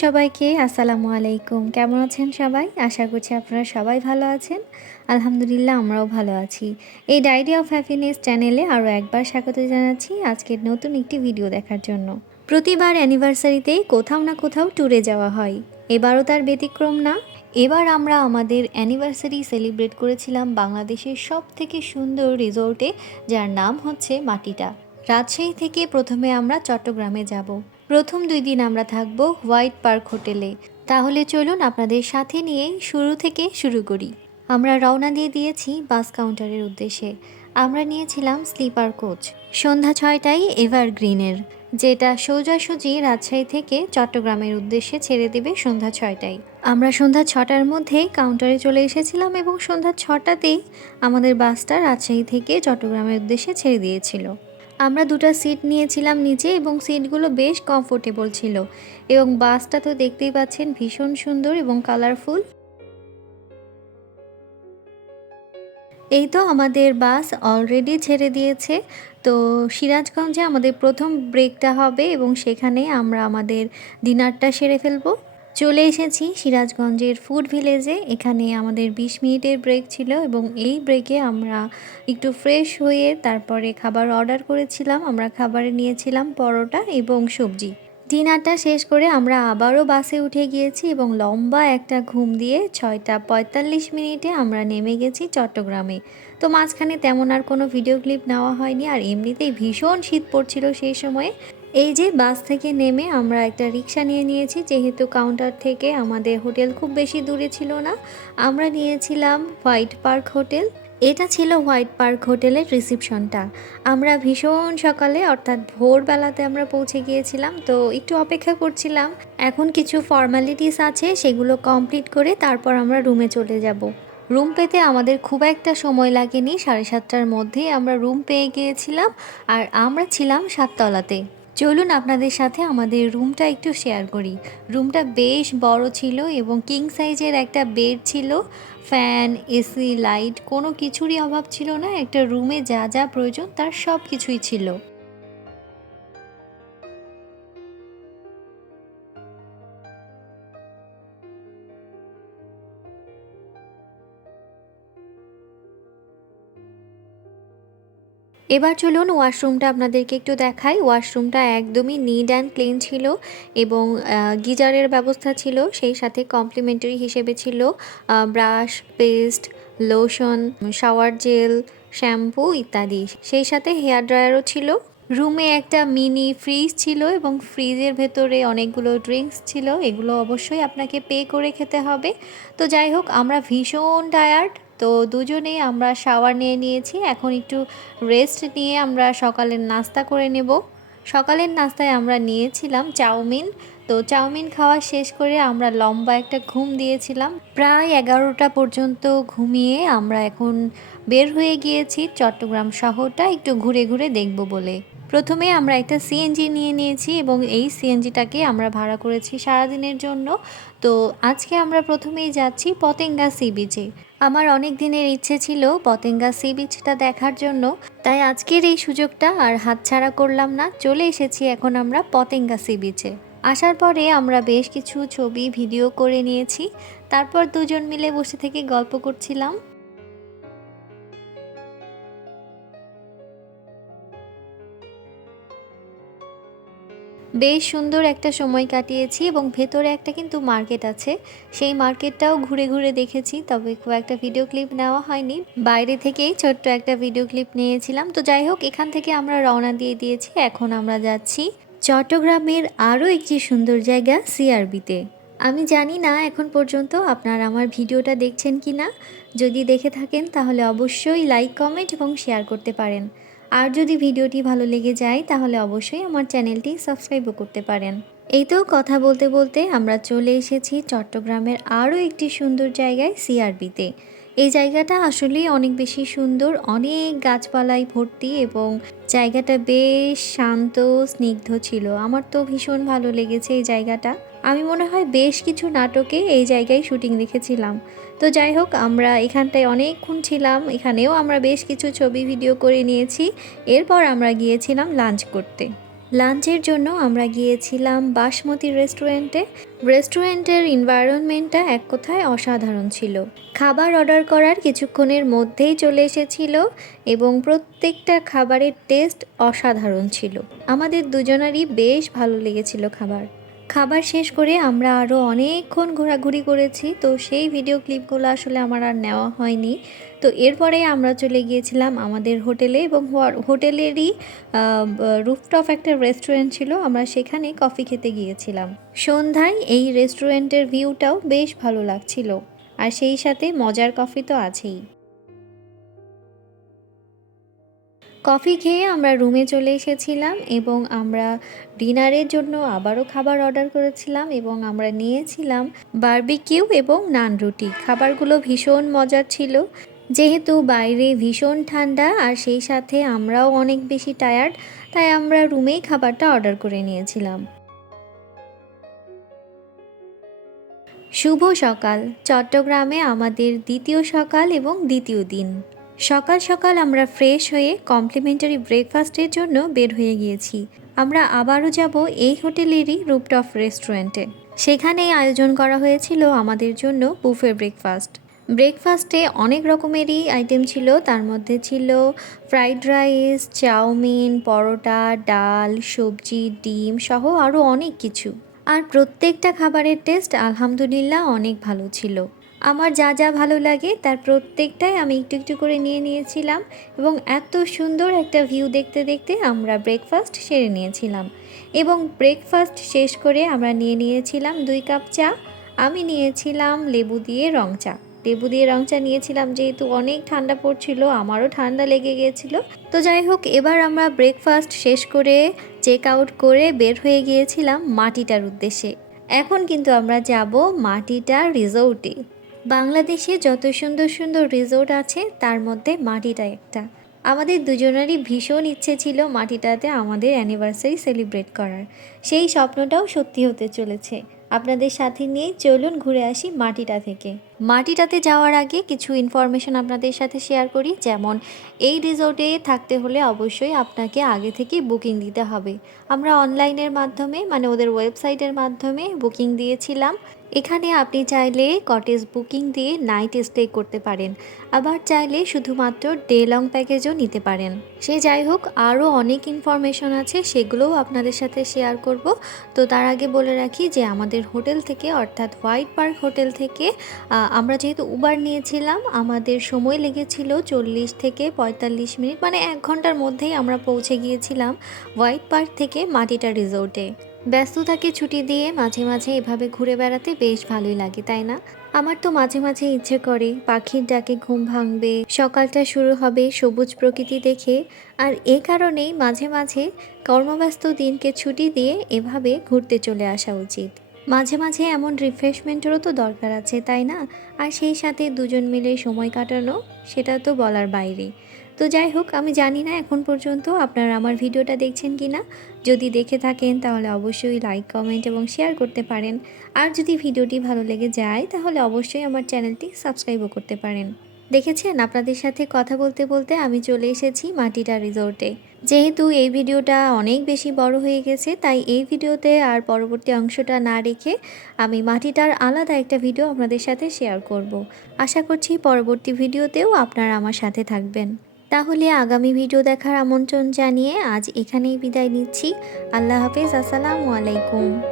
সবাইকে আসসালামু আলাইকুম। কেমন আছেন সবাই? আশা করছি আপনারা সবাই ভালো আছেন। আলহামদুলিল্লাহ আমরাও ভালো আছি। এই ডায়েরি অফ হ্যাপিনেস চ্যানেলে আরও একবার স্বাগত জানাচ্ছি আজকের নতুন একটি ভিডিও দেখার জন্য। প্রতিবার অ্যানিভার্সারিতেই কোথাও না কোথাও ট্যুরে যাওয়া হয়। এবারও তার ব্যতিক্রম না। এবার আমরা আমাদের অ্যানিভার্সারি সেলিব্রেট করেছিলাম বাংলাদেশের সবথেকে সুন্দর রিসোর্টে, যার নাম হচ্ছে মাটিটা। রাজশাহী থেকে প্রথমে আমরা চট্টগ্রামে যাব। প্রথম 2 দিন আমরা থাকব হোয়াইট পার্ক হোটেলে। তাহলে চলুন আপনাদের সাথে নিয়ে শুরু থেকে শুরু করি। আমরা রওনা দিয়ে দিয়েছি বাস কাউন্টারের উদ্দেশ্যে। আমরা নিয়েছিলাম স্লিপার কোচ। সন্ধ্যা 6টায় এভারগ্রিনের, যেটা সোজাসুজি রাজশাহী থেকে চট্টগ্রামের উদ্দেশ্যে ছেড়ে দেবে সন্ধ্যা 6টায়। আমরা সন্ধ্যা 6টার মধ্যেই কাউন্টারে চলে এসেছিলাম এবং সন্ধ্যা 6টাতেই আমাদের বাসটা রাজশাহী থেকে চট্টগ্রামের উদ্দেশ্যে ছেড়ে দিয়েছিল। আমরা 2টা সিট নিয়েছিলাম নিচে এবং সিটগুলো বেশ কমফোর্টেবল ছিল এবং বাসটা তো দেখতেই পাচ্ছেন ভীষণ সুন্দর এবং কালারফুল। এই তো আমাদের বাস অলরেডি ছেড়ে দিয়েছে। তো সিরাজগঞ্জে আমাদের প্রথম ব্রেকটা হবে এবং সেখানে আমরা আমাদের ডিনারটা সেরে ফেলবো। চলে এসেছি সিরাজগঞ্জের ফুড ভিলেজে। এখানে আমাদের 20 মিনিটের ব্রেক ছিল এবং এই ব্রেকে আমরা একটু ফ্রেশ হয়ে তারপরে খাবার অর্ডার করেছিলাম। আমরা খাবারে নিয়েছিলাম পরোটা এবং সবজি। ডিনারটা শেষ করে আমরা আবারও বাসে উঠে গিয়েছি এবং লম্বা একটা ঘুম দিয়ে 6টা 45 মিনিটে আমরা নেমে গেছি চট্টগ্রামে। তো মাঝখানে তেমন আর কোনো ভিডিও ক্লিপ নেওয়া হয়নি, আর এমনিতেই ভীষণ শীত পড়ছিল সেই সময়ে। এই যে বাস থেকে নেমে আমরা একটা রিক্সা নিয়ে নিয়েছি, যেহেতু কাউন্টার থেকে আমাদের হোটেল খুব বেশি দূরে ছিল না। আমরা নিয়েছিলাম হোয়াইট পার্ক হোটেল। এটা ছিল হোয়াইট পার্ক হোটেলের রিসিপশনটা। আমরা ভীষণ সকালে অর্থাৎ ভোরবেলাতে আমরা পৌঁছে গিয়েছিলাম, তো একটু অপেক্ষা করছিলাম। এখন কিছু ফর্মালিটিস আছে, সেগুলো কমপ্লিট করে তারপর আমরা রুমে চলে যাব। রুম পেতে আমাদের খুব একটা সময় লাগেনি, 7:30টার মধ্যেই আমরা রুম পেয়ে গিয়েছিলাম। আর আমরা ছিলাম 7তলাতে। চলুন আপনাদের সাথে আমাদের রুমটা একটু শেয়ার করি। রুমটা বেশ বড় ছিল এবং কিং সাইজের একটা বেড ছিল। ফ্যান, এসি, লাইট কোনো কিছুরই অভাব ছিল না। একটা রুমে যা যা প্রয়োজন তার সব কিছুই ছিল। এবার চলুন ওয়াশরুমটা আপনাদেরকে একটু দেখাই। ওয়াশরুমটা একদমই নিট অ্যান্ড ক্লিন ছিল এবং গিজারের ব্যবস্থা ছিল। সেই সাথে কমপ্লিমেন্টারি হিসেবে ছিল brush, paste, lotion, shower gel, shampoo ইত্যাদি। সেই সাথে হেয়ার ড্রায়ারও ছিল। রুমে একটা মিনি ফ্রিজ ছিল এবং ফ্রিজের ভেতরে অনেকগুলো ড্রিঙ্কস ছিল। এগুলো অবশ্যই আপনাকে পে করে খেতে হবে। তো যাই হোক, আমরা ভীষণ টায়ার্ড, তো দুজনেই আমরা শাওয়ার নিয়ে নিয়েছি। এখন একটু রেস্ট নিয়ে আমরা সকালের নাস্তা করে নেব। সকালের নাস্তায় আমরা নিয়েছিলাম চাউমিন। তো চাউমিন খাওয়া শেষ করে আমরা লম্বা একটা ঘুম দিয়েছিলাম। প্রায় 11টা পর্যন্ত ঘুমিয়ে আমরা এখন বের হয়ে গিয়েছি চট্টগ্রাম শহরটা একটু ঘুরে ঘুরে দেখব বলে। প্রথমে আমরা একটা সিএনজি নিয়ে নিয়েছি এবং এই সিএনজিটাকে আমরা ভাড়া করেছি সারাদিনের জন্য। তো আজকে আমরা প্রথমেই যাচ্ছি পতেঙ্গা সি বিচে। আমার অনেক দিনের ইচ্ছে ছিল পতেঙ্গা সি বিচটা দেখার জন্য, তাই আজকের এই সুযোগটা আর হাতছাড়া করলাম না। চলে এসেছি এখন আমরা পতেঙ্গা সি বিচে। আসার পরে আমরা বেশ কিছু ছবি ভিডিও করে নিয়েছি। তারপর দুজন মিলে বসে থেকে গল্প করছিলাম। বেশ সুন্দর একটা সময় কাটিয়েছি এবং ভেতরে একটা কিন্তু মার্কেট আছে, সেই মার্কেটটাও ঘুরে ঘুরে দেখেছি, তবে খুব একটা ভিডিও ক্লিপ নেওয়া হয়নি। বাইরে থেকেই ছোট্ট একটা ভিডিও ক্লিপ নিয়েছিলাম। তো যাই হোক, এখান থেকে আমরা রওনা দিয়ে দিয়েছি। এখন আমরা যাচ্ছি চট্টগ্রামের আরও একটি সুন্দর জায়গা সিআরবিতে। আমি জানি না এখন পর্যন্ত আপনারা আমার ভিডিওটা দেখছেন কি না। যদি দেখে থাকেন তাহলে অবশ্যই লাইক, কমেন্ট এবং শেয়ার করতে পারেন। আর যদি ভিডিওটি ভালো লেগে যায় তাহলে অবশ্যই আমার চ্যানেলটি সাবস্ক্রাইবও করতে পারেন। এই তো কথা বলতে বলতে আমরা চলে এসেছি চট্টগ্রামের আরও একটি সুন্দর জায়গায় সিআরবিতে। এই জায়গাটা আসলেই অনেক বেশি সুন্দর, অনেক গাছপালায় ভর্তি এবং জায়গাটা বেশ শান্ত স্নিগ্ধ ছিল। আমার তো ভীষণ ভালো লেগেছে এই জায়গাটা। আমি মনে হয় বেশ কিছু নাটকে এই জায়গায় শুটিং দেখেছিলাম। তো যাই হোক, আমরা এখানটায় অনেকক্ষণ ছিলাম। এখানেও আমরা বেশ কিছু ছবি ভিডিও করে নিয়েছি। এরপর আমরা গিয়েছিলাম লাঞ্চ করতে। লাঞ্চের জন্য আমরা গিয়েছিলাম বাসমতি রেস্টুরেন্টে। রেস্টুরেন্টের এনভায়রনমেন্টটা এক কথায় অসাধারণ ছিল। খাবার অর্ডার করার কিছুক্ষণের মধ্যেই চলে এসেছিল এবং প্রত্যেকটা খাবারের টেস্ট অসাধারণ ছিল। আমাদের দুজনারই বেশ ভালো লেগেছিল খাবার। খাবার শেষ করে আমরা আরও অনেকক্ষণ ঘোরাঘুরি করেছি, তো সেই ভিডিও ক্লিপগুলো আসলে আমার আর নেওয়া হয়নি। তো এরপরে আমরা চলে গিয়েছিলাম আমাদের হোটেলে এবং হোটেলেরই রুফটপ একটা রেস্টুরেন্ট ছিল, আমরা সেখানে কফি খেতে গিয়েছিলাম। সন্ধ্যায় এই রেস্টুরেন্টের ভিউটাও বেশ ভালো লাগছিল, আর সেই সাথে মজার কফি তো আছেই। কফি খেয়ে আমরা রুমে চলে এসেছিলাম এবং আমরা ডিনারের জন্য আবারও খাবার অর্ডার করেছিলাম এবং আমরা নিয়েছিলাম বারবিকিউ এবং নান রুটি। খাবারগুলো ভীষণ মজার ছিল। যেহেতু বাইরে ভীষণ ঠান্ডা আর সেই সাথে আমরাও অনেক বেশি টায়ার্ড, তাই আমরা রুমেই খাবারটা অর্ডার করে নিয়েছিলাম। শুভ সকাল। চট্টগ্রামে আমাদের দ্বিতীয় সকাল এবং দ্বিতীয় দিন। সকাল সকাল আমরা ফ্রেশ হয়ে কমপ্লিমেন্টারি ব্রেকফাস্টের জন্য বের হয়ে গিয়েছি। আমরা আবারও যাব এই হোটেলেরই রুফটপ রেস্টুরেন্টে। সেখানেই আয়োজন করা হয়েছিল আমাদের জন্য বুফে ব্রেকফাস্ট। ব্রেকফাস্টে অনেক রকমেরই আইটেম ছিল, তার মধ্যে ছিল ফ্রাইড রাইস, চাউমিন, পরোটা, ডাল, সবজি, ডিম সহ আরও অনেক কিছু। আর প্রত্যেকটা খাবারের টেস্ট আলহামদুলিল্লাহ অনেক ভালো ছিল। আমার যা যা ভালো লাগে তার প্রত্যেকটাই আমি একটু একটু করে নিয়ে নিয়েছিলাম এবং এত সুন্দর একটা ভিউ দেখতে দেখতে আমরা ব্রেকফাস্ট সেরে নিয়েছিলাম। এবং ব্রেকফাস্ট শেষ করে আমরা নিয়ে নিয়েছিলাম 2 কাপ চা। আমি নিয়েছিলাম লেবু দিয়ে রং চা। লেবু দিয়ে রং চা নিয়েছিলাম যেহেতু অনেক ঠান্ডা পড়ছিল, আমারও ঠান্ডা লেগে গিয়েছিল। তো যাই হোক, এবার আমরা ব্রেকফাস্ট শেষ করে চেক আউট করে বের হয়ে গিয়েছিলাম মাটিটার উদ্দেশ্যে। এখন কিন্তু আমরা যাব মাটিটা রিসোর্টে। বাংলাদেশে যত সুন্দর সুন্দর রিসোর্ট আছে তার মধ্যে মাটিটা একটা। আমাদের দুজনেরই ভীষণ ইচ্ছে ছিল মাটিটাতে আমাদের অ্যানিভার্সারি সেলিব্রেট করার। সেই স্বপ্নটাও সত্যি হতে চলেছে। আপনাদের সাথে নিয়ে চলুন ঘুরে আসি মাটিটা থেকে। মাটিটাতে যাওয়ার আগে কিছু ইনফরমেশন আপনাদের সাথে শেয়ার করি। যেমন এই রিসোর্টে থাকতে হলে অবশ্যই আপনাকে আগে থেকে বুকিং দিতে হবে। আমরা অনলাইনের মাধ্যমে মানে ওদের ওয়েবসাইটের মাধ্যমে বুকিং দিয়েছিলাম। এখানে আপনি চাইলে কটেজ বুকিং দিয়ে নাইট স্টে করতে পারেন, আবার চাইলে শুধুমাত্র ডে লং প্যাকেজও নিতে পারেন। সে যাই হোক, আরও অনেক ইনফরমেশন আছে, সেগুলোও আপনাদের সাথে শেয়ার করব। তো তার আগে বলে রাখি যে আমাদের হোটেল থেকে অর্থাৎ হোয়াইট পার্ক হোটেল থেকে আমরা যেহেতু উবার নিয়েছিলাম, আমাদের সময় লেগেছিল 40 থেকে 45 মিনিট, মানে 1 ঘন্টার মধ্যেই আমরা পৌঁছে গিয়েছিলাম হোয়াইট পার্ক থেকে মাটিটা রিসোর্টে। ব্যস্ততাকে ছুটি দিয়ে মাঝে মাঝে এভাবে ঘুরে বেড়াতে বেশ ভালোই লাগে, তাই না? আমার তো মাঝে মাঝে ইচ্ছে করে পাখির ডাকে ঘুম ভাঙবে, সকালটা শুরু হবে সবুজ প্রকৃতি দেখে। আর এ কারণেই মাঝে মাঝে কর্মব্যস্ত দিনকে ছুটি দিয়ে এভাবে ঘুরতে চলে আসা উচিত। মাঝে মাঝে এমন রিফ্রেশমেন্টেরও তো দরকার আছে, তাই না? আর সেই সাথে দুজন মিলে সময় কাটানো, সেটা তো বলার বাইরে। তো যাই হোক, আমি জানি না এখন পর্যন্ত আপনারা আমার ভিডিওটা দেখছেন কি না। যদি দেখে থাকেন তাহলে অবশ্যই লাইক, কমেন্ট এবং শেয়ার করতে পারেন। আর যদি ভিডিওটি ভালো লেগে যায় তাহলে অবশ্যই আমার চ্যানেলটি সাবস্ক্রাইবও করতে পারেন। দেখেছেন, আপনাদের সাথে কথা বলতে বলতে আমি চলে এসেছি মাটিটা রিসোর্টে। যেহেতু এই ভিডিওটা অনেক বেশি বড় হয়ে গেছে, তাই এই ভিডিওতে আর পরবর্তী অংশটা না রেখে আমি মাটিটার আলাদা একটা ভিডিও আপনাদের সাথে শেয়ার করব। আশা করছি পরবর্তী ভিডিওতেও আপনারা আমার সাথে থাকবেন। তাহলে আগামী ভিডিও দেখার আমন্ত্রণ জানিয়ে আজ এখানেই বিদায় নিচ্ছি। আল্লাহ হাফেজ, আসসালামু আলাইকুম।